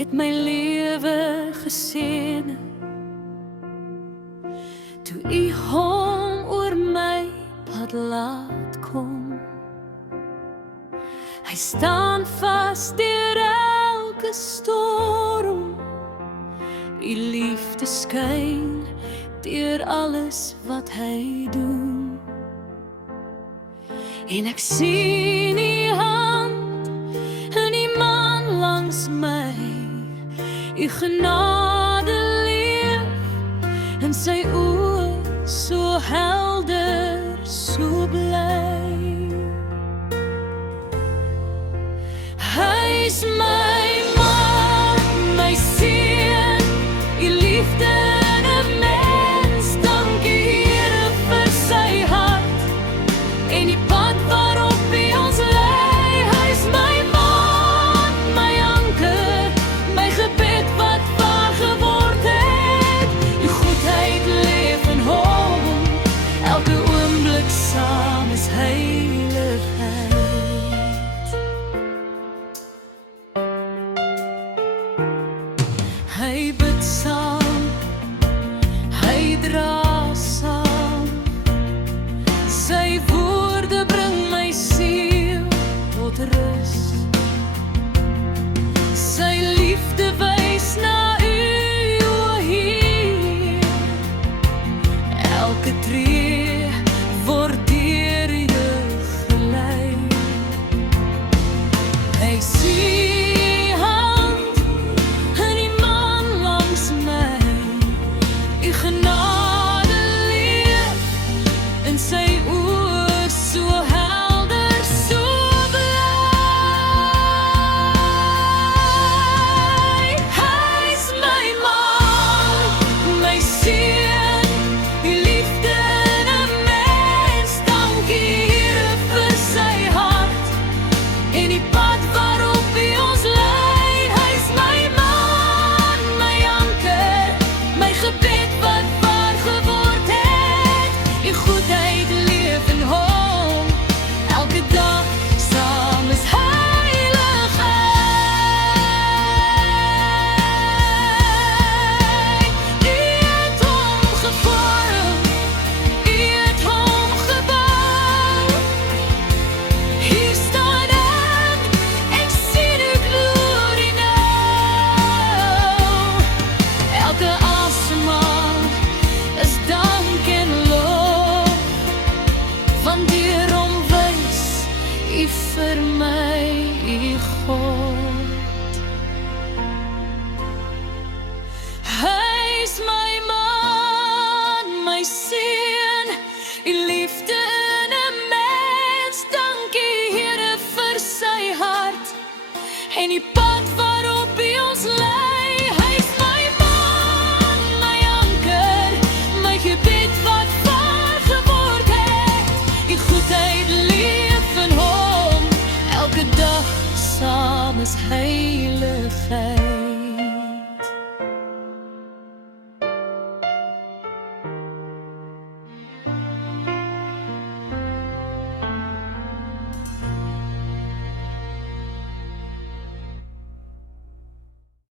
het my lewe geseën. Toe U hom oor my pad laat kom. Hy staan vas deur elke storm. U liefde skyn deur alles wat hy doen. En ek sien U hand in die man langs my. U genade leef in sy oë, so helder, so bly. Hy is my man, my seun, U liefde in 'n mens. Dankie Here vir sy hart en die pad waarop U ons lei. Hy is my maat, my anker, my gebed wat waar geword het. U goedheid leef in hom, elke oomblik saam is heiligheid. Hy bid saam